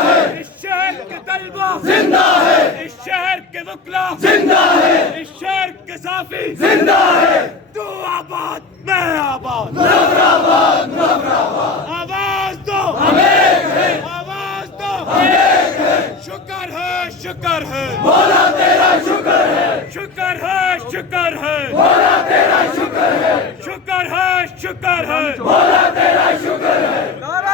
है, इस शहर के तलबा जिंदा है, इस शहर के वकला जिंदा है, इस शहर के साफी जिंदा है। तू आबाद मैं आबाद नफराबाद नफराबाद आवाज दो हम एक हैं, आवाज दो हम एक हैं। शुक्र है भोला तेरा शुक्र है, शुक्र है भोला तेरा शुक्र है, शुक्र है भोला तेरा शुक्र है।